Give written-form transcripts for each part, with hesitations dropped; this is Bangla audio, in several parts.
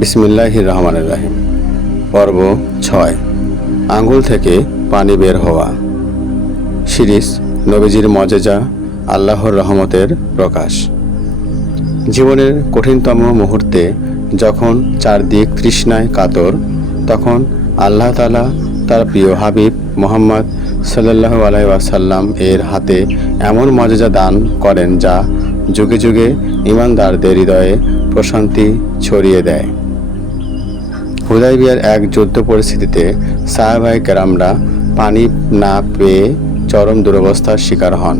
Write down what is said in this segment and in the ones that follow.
বিসমিল্লাহির রহমানির রহিম। পর্ব 6। আঙ্গুল থেকে পানি বের হওয়া। সিরিজ নবীজির মজেজা, আল্লাহর রহমতের প্রকাশ। জীবনের কঠিনতম মুহূর্তে যখন চারদিক তৃষ্ণায় কাতর, তখন আল্লাহ তাআলা তার প্রিয় হাবিব মুহাম্মদ সাল্লাল্লাহু আলাইহি ওয়াসাল্লাম এর হাতে এমন মজেজা দান করেন যা যুগে যুগে ঈমানদারদের হৃদয়ে প্রশান্তি ছড়িয়ে দেয়। হুদায়বিয়ার এক যুদ্ধ পরিস্থিতিতে সাহাবায়ে কেরামরা পানি না পেয়ে চরম দুরবস্থার শিকার হন।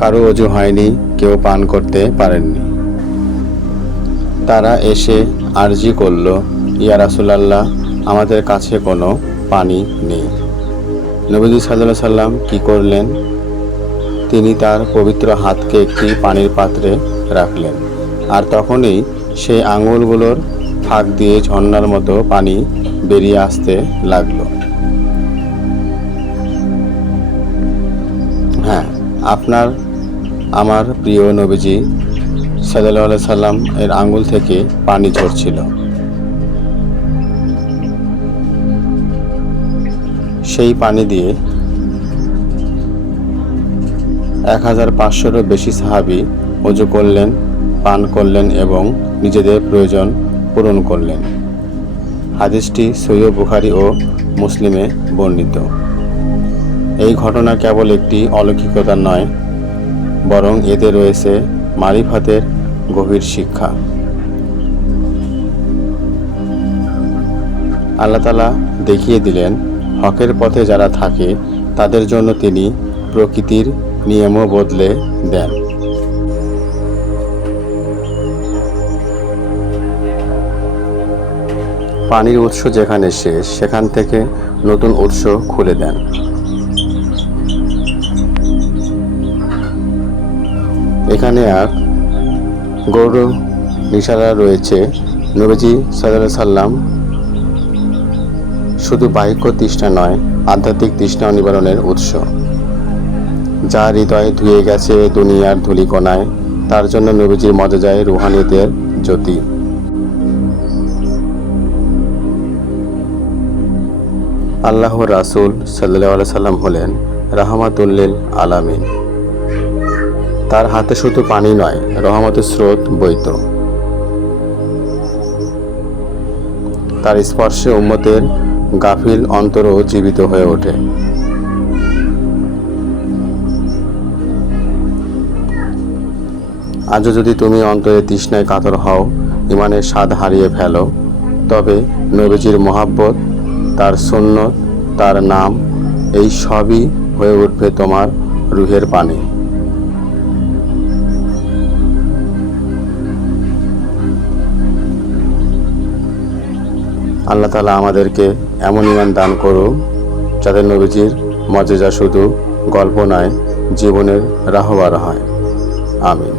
কারো ওযু হয়নি, কেউ পান করতে পারেননি। তারা এসে আরজি করল, ইয়া রাসূলুল্লাহ, আমাদের কাছে কোনো পানি নেই। নবীজি সাল্লাল্লাহু আলাইহি সাল্লাম কি করলেন? তিনি তার পবিত্র হাতকে একটি পানির পাত্রে রাখলেন, আর তখনই সেই আঙুলগুলোর ফাঁক দিয়ে ঝর্ণার মতো পানি বেরিয়ে আসতে লাগলো। হ্যাঁ, আমার প্রিয় নবীজি সাল্লাল্লাহু আলাইহি সাল্লাম এর আঙ্গুল থেকে পানি ঝরছিল। সেই পানি দিয়ে 1500-রও বেশি সাহাবী ওযু করলেন, পান করলেন এবং নিজেদের প্রয়োজন পূরণ করলেন। হাদিসটি সহিহ বুখারী ও মুসলিমে বর্ণিত। এই ঘটনা কেবল একটি অলৌকিকতা নয়, বরং এতে রয়েছে মারিফাতের গভীর শিক্ষা। আল্লাহ তাআলা দেখিয়ে দিলেন, হকের পথে যারা থাকে তাদের জন্য তিনি প্রকৃতির নিয়মও বদলে দেন। পানির উৎস যেখানে শেষ, সেখান থেকে নতুন উৎস খুলে দেন। এখানে এক গৌর ইশারা রয়েছে। নবীজি সাল্লাল্লাহু আলাইহি সাল্লাম শুধু বাহ্যিক তৃষ্ণা নয়, আধ্যাত্মিক তৃষ্ণা নিবারণের উৎস। যার হৃদয় ধুয়ে গেছে দুনিয়ার ধূলিকণায়, তার জন্য নবীজির মজেজায় রুহানিয়তের জ্যোতি। আল্লাহর রাসূল সাল্লাল্লাহু আলাইহি সাল্লাম হলেন রাহমাতুল লিল আলামিন। তার হাতে শুধু পানি নয়, রহমতের স্রোত বইত। তার স্পর্শে উম্মতের গাফিল অন্তরও জীবিত হয়ে ওঠে। আজও যদি তুমি অন্তরে তৃষ্ণায় কাতর হও, ঈমানের স্বাদ হারিয়ে ফেলো, তবে নবীজির মহব্বত, তার সুন্নত, তার নাম, এই সবই হয়ে উঠবে তোমার রুহের পানি। আল্লাহ তাআলা আমাদেরকে এমন ঈমান দান করুন যাতে নবীজির মজেজা শুধু গল্প নয়, জীবনের রাহবার হয়। আমিন।